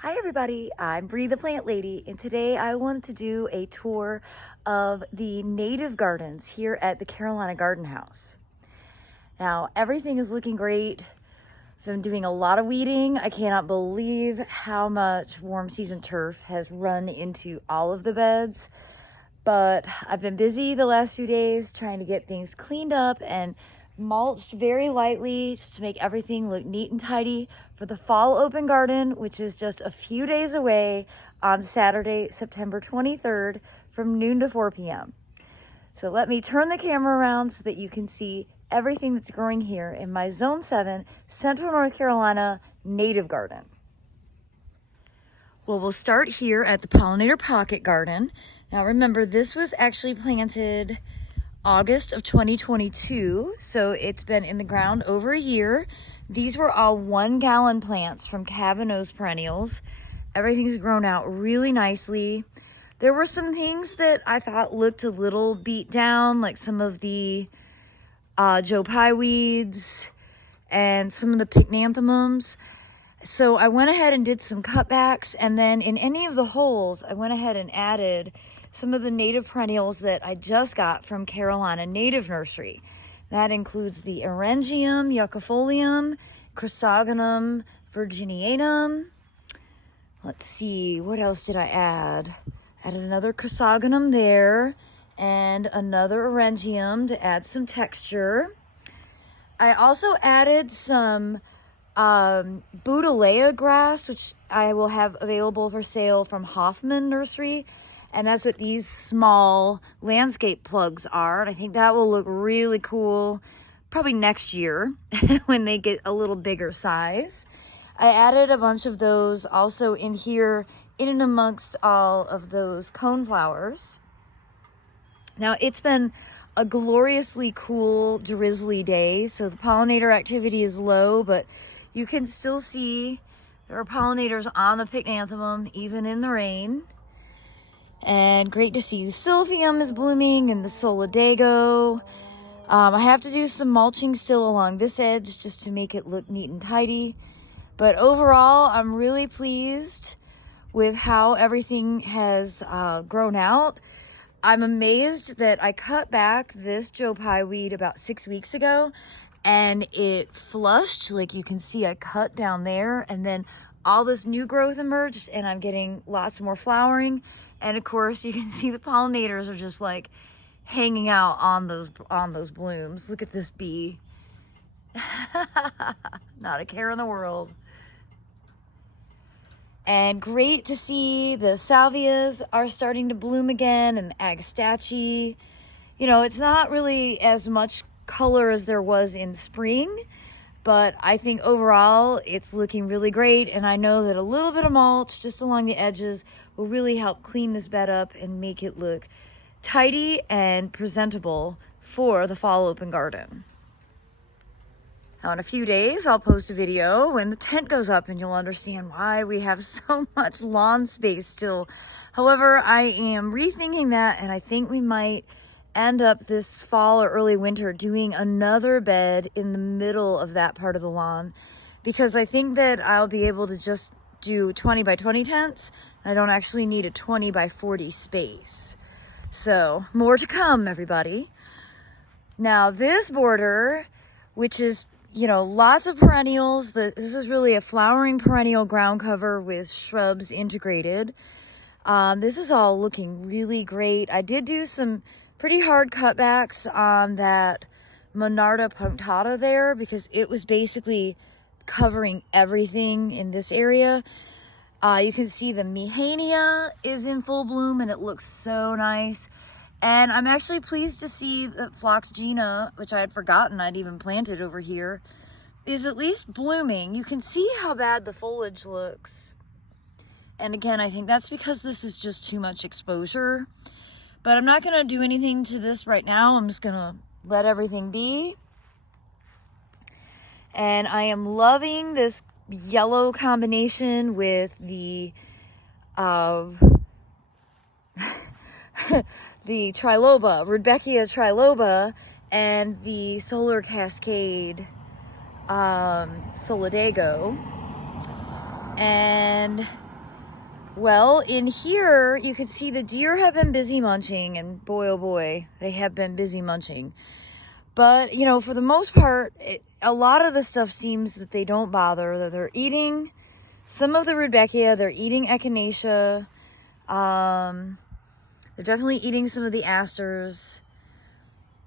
Hi everybody, I'm Bree the Plant Lady, and today I wanted to do a tour of the native gardens here at the Carolina Garden House. Now everything is looking great. I've been doing a lot of weeding. I cannot believe how much warm season turf has run into all of the beds, but I've been busy the last few days trying to get things cleaned up and mulched very lightly just to make everything look neat and tidy for the fall open garden, which is just a few days away on Saturday, September 23rd from noon to 4 p.m. So let me turn the camera around so that you can see everything that's growing here in my Zone 7 Central North Carolina native garden. Well, we'll start here at the Pollinator Pocket Garden. Now remember, this was actually planted August of 2022, so it's been in the ground over a year. These were all 1 gallon plants from Cabanos perennials. Everything's grown out really nicely. There were some things that I thought looked a little beat down, like some of the Joe Pye weeds and some of the pycnanthemums. So I went ahead and did some cutbacks, and then in any of the holes, I went ahead and added some of the native perennials that I just got from Carolina Native Nursery. That includes the Eryngium yuccifolium, Chrysogonum virginianum. Let's see, what else did I add? Added another Chrysogonum there and another Eryngium to add some texture. I also added some Boutelea grass, which I will have available for sale from Hoffman Nursery. And that's what these small landscape plugs are. And I think that will look really cool probably next year when they get a little bigger size. I added a bunch of those also in here, in and amongst all of those coneflowers. Now it's been a gloriously cool, drizzly day. So the pollinator activity is low, but you can still see there are pollinators on the pycnanthemum, even in the rain. And great to see the silphium is blooming and the solidago. I have to do some mulching still along this edge just to make it look neat and tidy. But overall, I'm really pleased with how everything has grown out. I'm amazed that I cut back this Joe Pye weed about 6 weeks ago and it flushed. Like you can see, I cut down there and then all this new growth emerged and I'm getting lots more flowering. And of course you can see the pollinators are just like hanging out on those blooms. Look at this bee. Not a care in the world. And great to see the salvias are starting to bloom again and the agastache. You know, it's not really as much color as there was in spring, but I think overall it's looking really great. And I know that a little bit of mulch just along the edges will really help clean this bed up and make it look tidy and presentable for the fall open garden. Now in a few days, I'll post a video when the tent goes up and you'll understand why we have so much lawn space still. However, I am rethinking that and I think we might end up this fall or early winter doing another bed in the middle of that part of the lawn, because I think that I'll be able to just do 20 by 20 tents. I don't actually need a 20 by 40 space. So more to come, everybody. Now this border, which is, you know, lots of perennials. This is really a flowering perennial ground cover with shrubs integrated. This is all looking really great. I did do some pretty hard cutbacks on that Monarda punctata there because it was basically covering everything in this area. You can see the Mehania is in full bloom and it looks so nice. And I'm actually pleased to see that Phloxgena, which I had forgotten I'd even planted over here, is at least blooming. You can see how bad the foliage looks. And again, I think that's because this is just too much exposure. But I'm not going to do anything to this right now. I'm just going to let everything be. And I am loving this yellow combination with the the triloba, Rudbeckia triloba, and the Solar Cascade solidago. And Well, in here, you can see the deer have been busy munching, and boy, oh boy, they have been busy munching. But, you know, for the most part, a lot of the stuff seems that they don't bother, that they're eating some of the Rudbeckia, they're eating Echinacea, they're definitely eating some of the asters.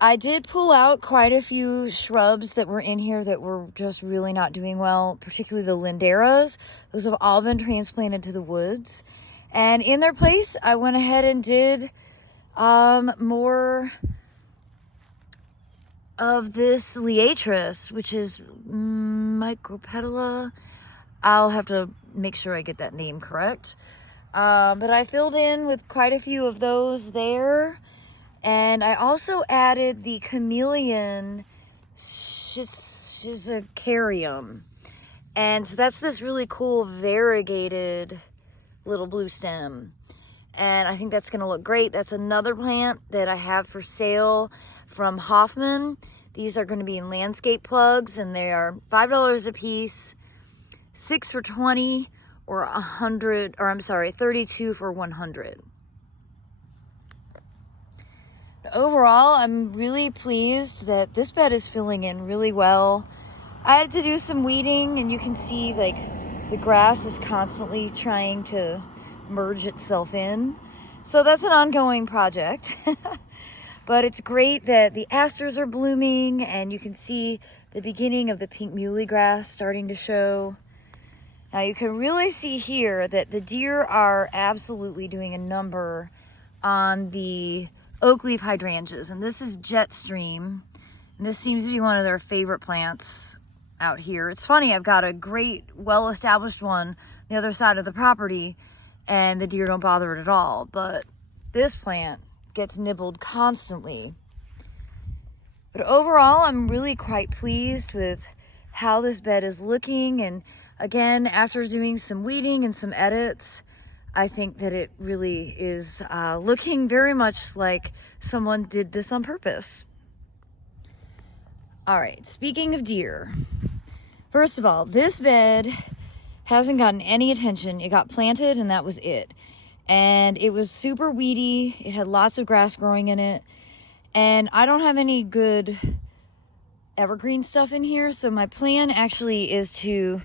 I did pull out quite a few shrubs that were in here that were just really not doing well, particularly the linderas. Those have all been transplanted to the woods. And in their place, I went ahead and did more of this liatris, which is micropetala. I'll have to make sure I get that name correct. But I filled in with quite a few of those there. And I also added the chameleon schizocarium. And so that's this really cool variegated little blue stem. And I think that's going to look great. That's another plant that I have for sale from Hoffman. These are going to be in landscape plugs, and they are $5 a piece, 6 for 20, or 100, or I'm sorry, 32 for 100. Overall, I'm really pleased that this bed is filling in really well. I had to do some weeding, and you can see like the grass is constantly trying to merge itself in. So that's an ongoing project. But it's great that the asters are blooming, and you can see the beginning of the pink muhly grass starting to show. Now you can really see here that the deer are absolutely doing a number on the oak leaf hydrangeas, and this is Jetstream, and this seems to be one of their favorite plants out here. It's funny, I've got a great well-established one on the other side of the property, and the deer don't bother it at all, but this plant gets nibbled constantly. But overall, I'm really quite pleased with how this bed is looking, and again, after doing some weeding and some edits, I think that it really is looking very much like someone did this on purpose. All right, speaking of deer, first of all, this bed hasn't gotten any attention. It got planted and that was it. And it was super weedy. It had lots of grass growing in it. And I don't have any good evergreen stuff in here. So my plan actually is to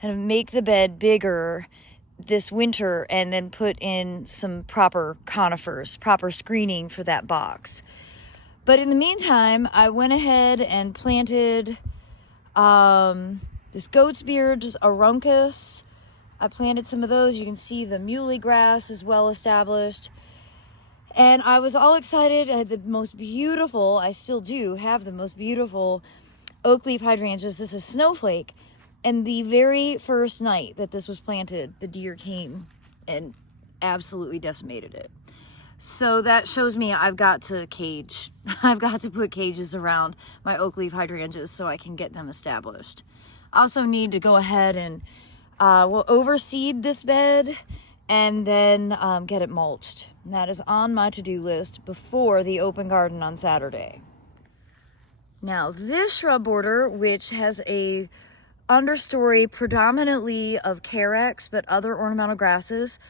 kind of make the bed bigger this winter and then put in some proper conifers, proper screening for that box. But in the meantime, I went ahead and planted this goat's beard, just Aruncus. I planted some of those. You can see the muhly grass is well established. And I was all excited. I had the most beautiful, I still do have the most beautiful oak leaf hydrangeas. This is Snowflake. And the very first night that this was planted, the deer came and absolutely decimated it. So that shows me I've got to cage. I've got to put cages around my oak leaf hydrangeas so I can get them established. I also need to go ahead and we'll overseed this bed and then get it mulched. And that is on my to-do list before the open garden on Saturday. Now this shrub border, which has a understory predominantly of carex, but other ornamental grasses,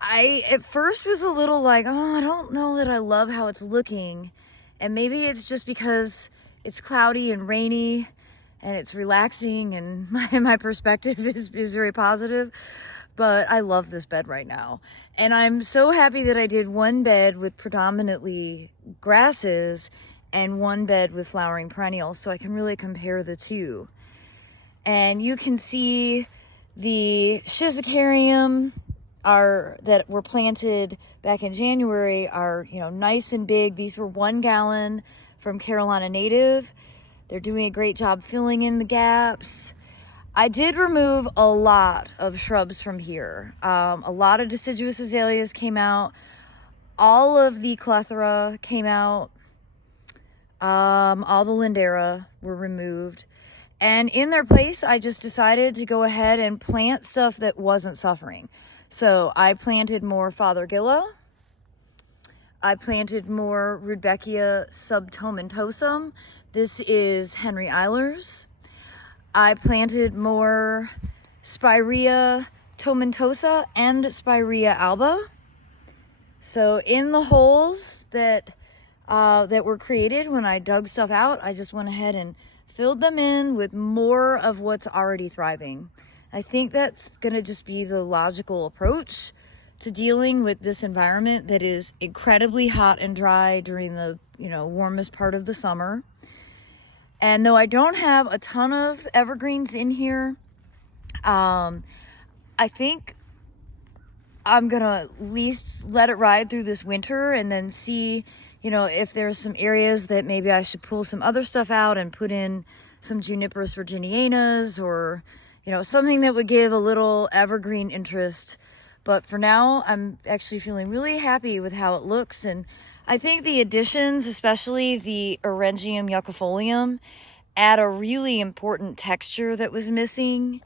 I at first was a little like, oh, I don't know that I love how it's looking. And maybe it's just because it's cloudy and rainy and it's relaxing and my perspective is very positive. But I love this bed right now. And I'm so happy that I did one bed with predominantly grasses and one bed with flowering perennials, so I can really compare the two. And you can see the schizocarium that were planted back in January are, you know, nice and big. These were 1 gallon from Carolina Native. They're doing a great job filling in the gaps. I did remove a lot of shrubs from here. A lot of deciduous azaleas came out. All of the clethra came out. All the lindera were removed. And in their place, I just decided to go ahead and plant stuff that wasn't suffering. So I planted more Fothergilla. I planted more Rudbeckia subtomentosum. This is Henry Eilers. I planted more Spirea tomentosa, and Spirea alba. So in the holes that were created when I dug stuff out, I just went ahead and filled them in with more of what's already thriving. I think that's gonna just be the logical approach to dealing with this environment that is incredibly hot and dry during the, you know, warmest part of the summer. And though I don't have a ton of evergreens in here, I think I'm gonna at least let it ride through this winter and then see, you know, if there's some areas that maybe I should pull some other stuff out and put in some Juniperus virginianas, or, you know, something that would give a little evergreen interest. But for now, I'm actually feeling really happy with how it looks. And I think the additions, especially the Orangium yuccifolium, add a really important texture that was missing.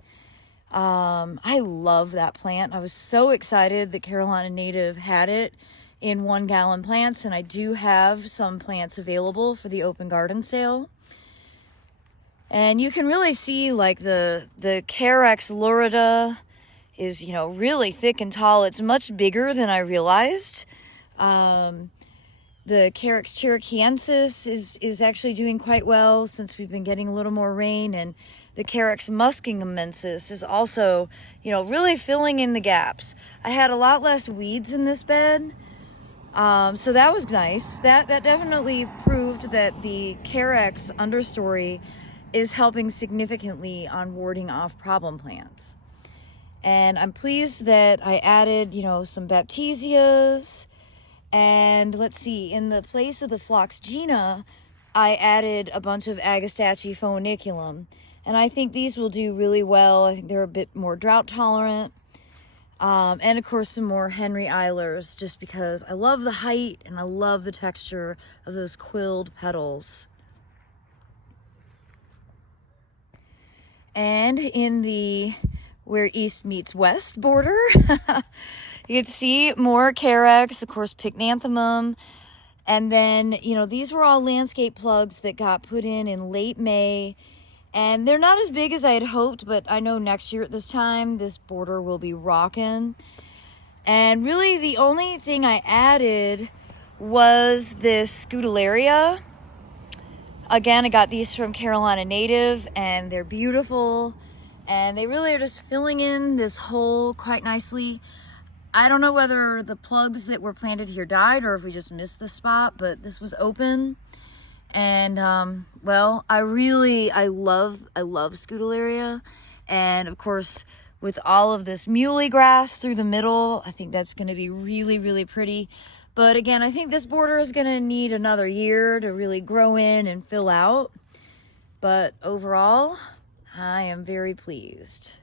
I love that plant. I was so excited that Carolina Native had it in 1 gallon plants, and I do have some plants available for the open garden sale. And you can really see like the Carex lurida is, you know, really thick and tall. It's much bigger than I realized. The Carex cherokeensis is actually doing quite well since we've been getting a little more rain, and the Carex muskingamensis is also, you know, really filling in the gaps. I had a lot less weeds in this bed, so that was nice. That definitely proved that the Carex understory is helping significantly on warding off problem plants. And I'm pleased that I added, you know, some baptisias. And let's see, in the place of the Phloxgena, I added a bunch of Agastache foeniculum. And I think these will do really well. I think they're a bit more drought tolerant. And of course some more Henry Eilers, just because I love the height and I love the texture of those quilled petals. And in the where east meets west border, you can see more Carex, of course Pycnanthemum. And then, you know, these were all landscape plugs that got put in late May. And they're not as big as I had hoped, but I know next year at this time, this border will be rocking. And really the only thing I added was this Scutellaria. Again, I got these from Carolina Native, and they're beautiful. And they really are just filling in this hole quite nicely. I don't know whether the plugs that were planted here died or if we just missed the spot, but this was open. And well, I love Scutellaria. And of course, with all of this muley grass through the middle, I think that's going to be really, really pretty. But again, I think this border is going to need another year to really grow in and fill out. But overall, I am very pleased.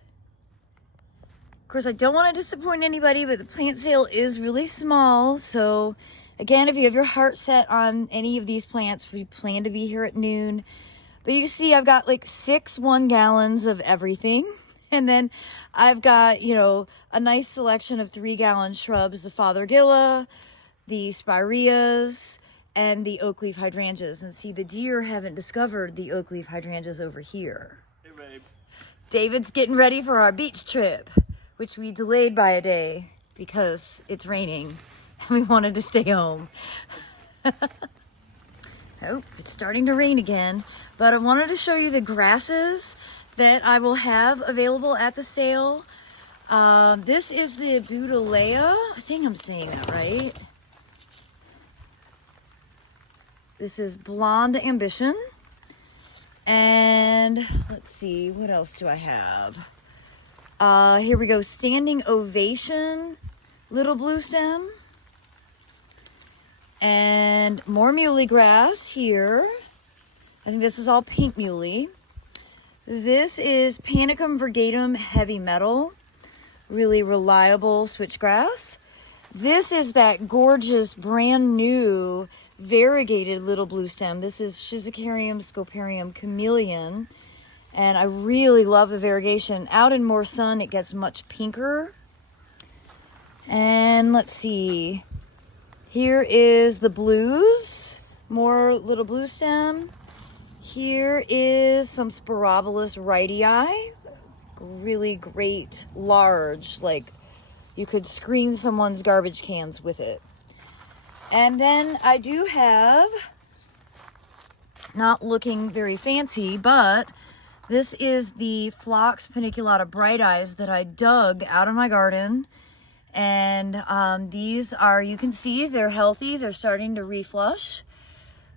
Of course, I don't want to disappoint anybody, but the plant sale is really small. So again, if you have your heart set on any of these plants, we plan to be here at noon. But you can see I've got like 6 1 gallons of everything. And then I've got, you know, a nice selection of 3 gallon shrubs, the Fothergilla, the Spireas, and the oak leaf hydrangeas. And see, the deer haven't discovered the oak leaf hydrangeas over here. Hey, babe. David's getting ready for our beach trip, which we delayed by a day because it's raining and we wanted to stay home. Oh, it's starting to rain again. But I wanted to show you the grasses that I will have available at the sale. This is the Buddleia. I think I'm saying that right. This is Blonde Ambition. And let's see, what else do I have? Here we go, Standing Ovation, Little Blue Stem. And more muley grass here. I think this is all pink muley. This is Panicum virgatum Heavy Metal, really reliable switchgrass. This is that gorgeous brand new variegated little blue stem. This is Schizocarium scoparium chameleon, and I really love the variegation. Out in more sun, it gets much pinker. And let's see, here is the blues, more little blue stem. Here is some Sporobolus wrightii, really great, large, like you could screen someone's garbage cans with it. And then I do have, not looking very fancy, but this is the Phlox paniculata Bright Eyes that I dug out of my garden. And these are, you can see they're healthy. They're starting to reflush.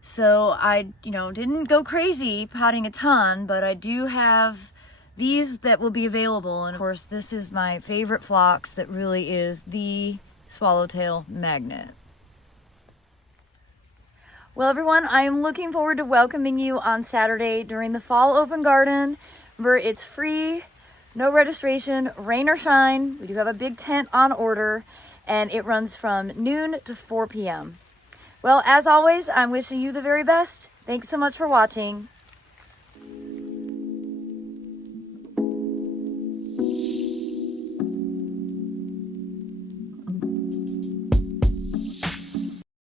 So I, didn't go crazy potting a ton, but I do have these that will be available. And of course, this is my favorite phlox that really is the swallowtail magnet. Well, everyone, I am looking forward to welcoming you on Saturday during the Fall Open Garden. Remember, it's free, no registration, rain or shine. We do have a big tent on order, and it runs from noon to 4 p.m. Well, as always, I'm wishing you the very best. Thanks so much for watching.